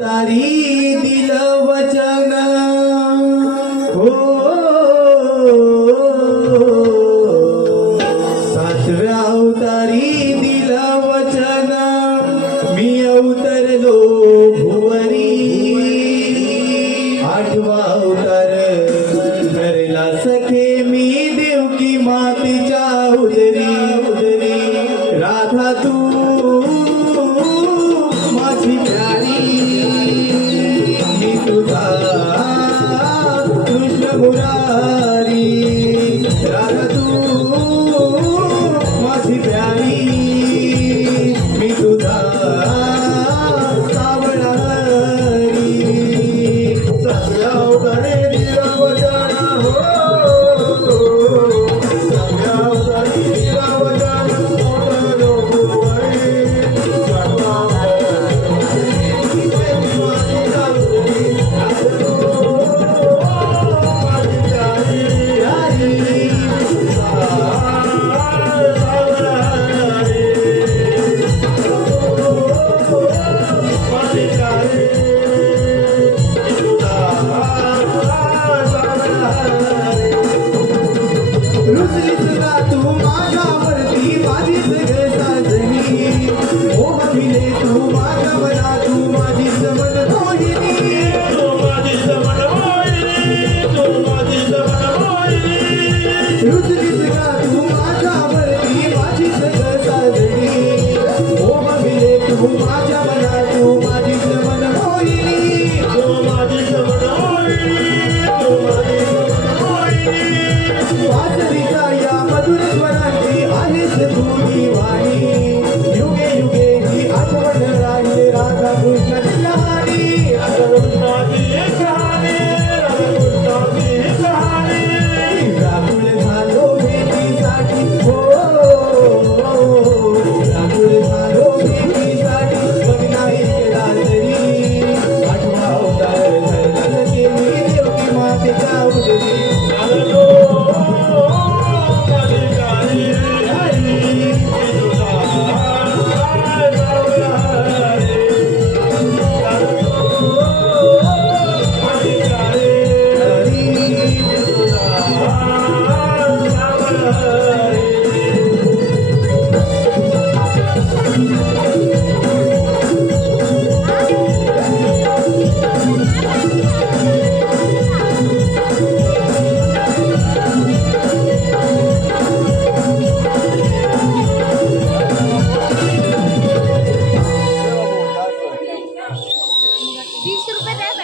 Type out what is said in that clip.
तारी दिल वचन हो सातव्या अवतारी दिल वचन मी अवतरलो भुवरी आठवा अवतार धरला सखे मी देवकी मातेच्या उदरी राधा तू माझी प्यारी मी तुझा कृष्ण मुरारी राधा तू माझी प्यारी मी तुझा सावळा हरी सगळ्या अवतारे दिला वचन हो सगळ्या अवतारे दिला वचन मोठलो भुवरी तू माझ्यावरती माझीच ग साजनी मोह भिले तू माझ्या मना तू माझीच मन मोहिनी तू माझीच मन मोहिनी तू माझीच मन मोहिनी रुचलीस का तू माझ्यावरती माझीच ग साजनी मोह भिले तू माझ्या मना तू माझीच मन मोहिनी तू माझीच मन मोहिनी तू माझीच मन मोहिनी वासरीच्या या मधुर स्वरांची आहेस तू दिवाणी युगे युगे ही आठवण राहील राधा कृष्णाची कहाणी राधा कृष्णाची कहाणी राधा कृष्णाची कहाणी व्याकुळ झालो भेटीसाठी हो व्याकुळ झालो भेटीसाठी कमी नाही केला तरी आठवा अवतार धरला सखे मी देवकी मातेच्या उदरी ₹20 द्या.